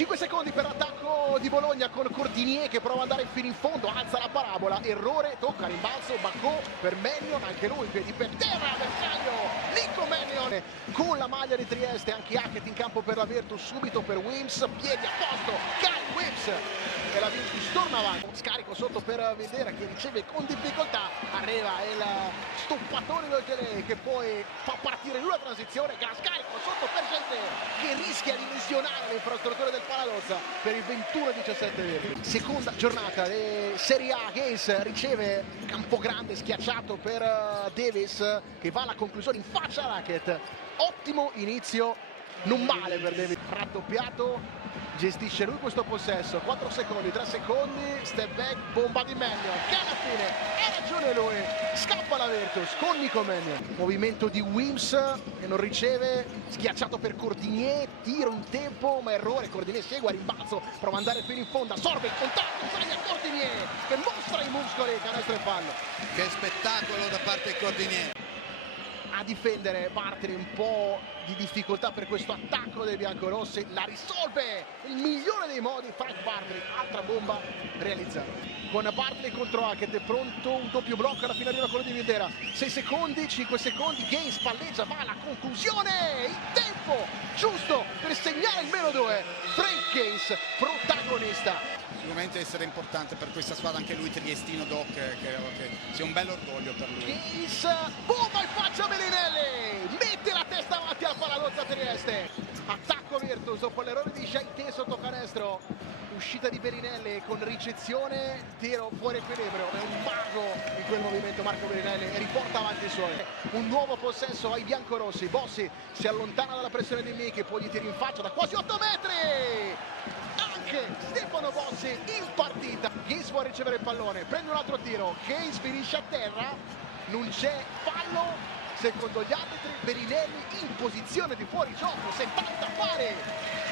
5 secondi per l'attacco di Bologna con Cordinier che prova ad andare fino in fondo, alza la parabola, errore, tocca rimbalzo, Bacco per Mannion, anche lui piedi per terra, bersaglio, Nico Mannion con la maglia di Trieste, anche Hackett in campo per la Virtus, subito per Wims, piedi a posto, Kyle Wims e la Virtus torna avanti, scarico sotto per Vedera che riceve con difficoltà, arriva il stoppatore del Gelé che poi fa partire lui la transizione, gran scarico sotto per gente che rischia di lesionare l'infrastruttura del Paladozza per il 21-17. Seconda giornata di Serie A, Gaines riceve campo grande schiacciato per Davis che va alla conclusione in faccia a Hackett, ottimo inizio, non male per Davis, raddoppiato, gestisce lui questo possesso, 4 secondi, 3 secondi, step back, bomba di Mannion che alla fine ha ragione lui, scappa la Virtus con Nico Mannion, movimento di Wims che non riceve, schiacciato per Cordinier, tiro in tempo ma errore, Cordinier segue a rimbalzo, prova ad andare fino in fondo, assorbe il contatto, segna Cordinier che mostra i muscoli, canestro e fallo. Che spettacolo da parte di Cordinier. A difendere Bartoli, un po' di difficoltà per questo attacco dei biancorossi, la risolve il migliore dei modi Frank Bartoli, altra bomba realizzata con Bartoli contro Hackett, è pronto un doppio blocco, alla fine arriva quello di Videra, 6 secondi, 5 secondi, Gaines palleggia, va alla conclusione, il tempo giusto per segnare il -2, Frank Gaines protagonista. Sicuramente essere importante per questa squadra, anche lui triestino Doc, credo che sia un bel orgoglio per lui. Gaines, bomba in faccia a Belinelli, mette la testa avanti al Paladozza Trieste, attacco Virtus dopo l'errore di Jaité sotto canestro, uscita di Belinelli con ricezione, tiro fuori equilibrio, è un mago in quel movimento Marco Belinelli e riporta avanti i suoi. Un nuovo possesso ai biancorossi, Bossi si allontana dalla pressione di Michi, poi gli tira in faccia da quasi 8 metri! Anche Stefano Bossi in partita, Gaines può ricevere il pallone, prende un altro tiro, Gaines finisce a terra, non c'è fallo, secondo gli arbitri, Belinelli in posizione di fuorigioco, 70 pari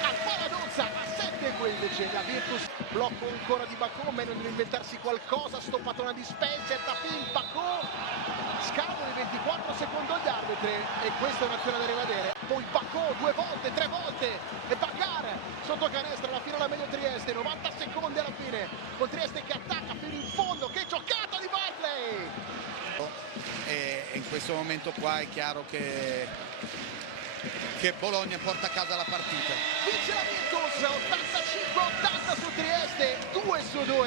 al Paladozza, a 7 invece la Virtus, blocco ancora di Bacco, meglio di inventarsi qualcosa, stoppatona di Spencer, Tapin, Bacco, scavo di 24 secondi agli arbitri e questa è un'azione da rivedere, poi Bacco 2 volte, 3 volte e Bagar sotto canestro, alla fine la meglio Trieste, 90 secondi alla fine, con Trieste che attacca fino in fondo, che giocata di Bartley! E in questo momento qua è chiaro che Bologna porta a casa la partita. Vince la Virtus, 85-80 su Trieste, 2-2.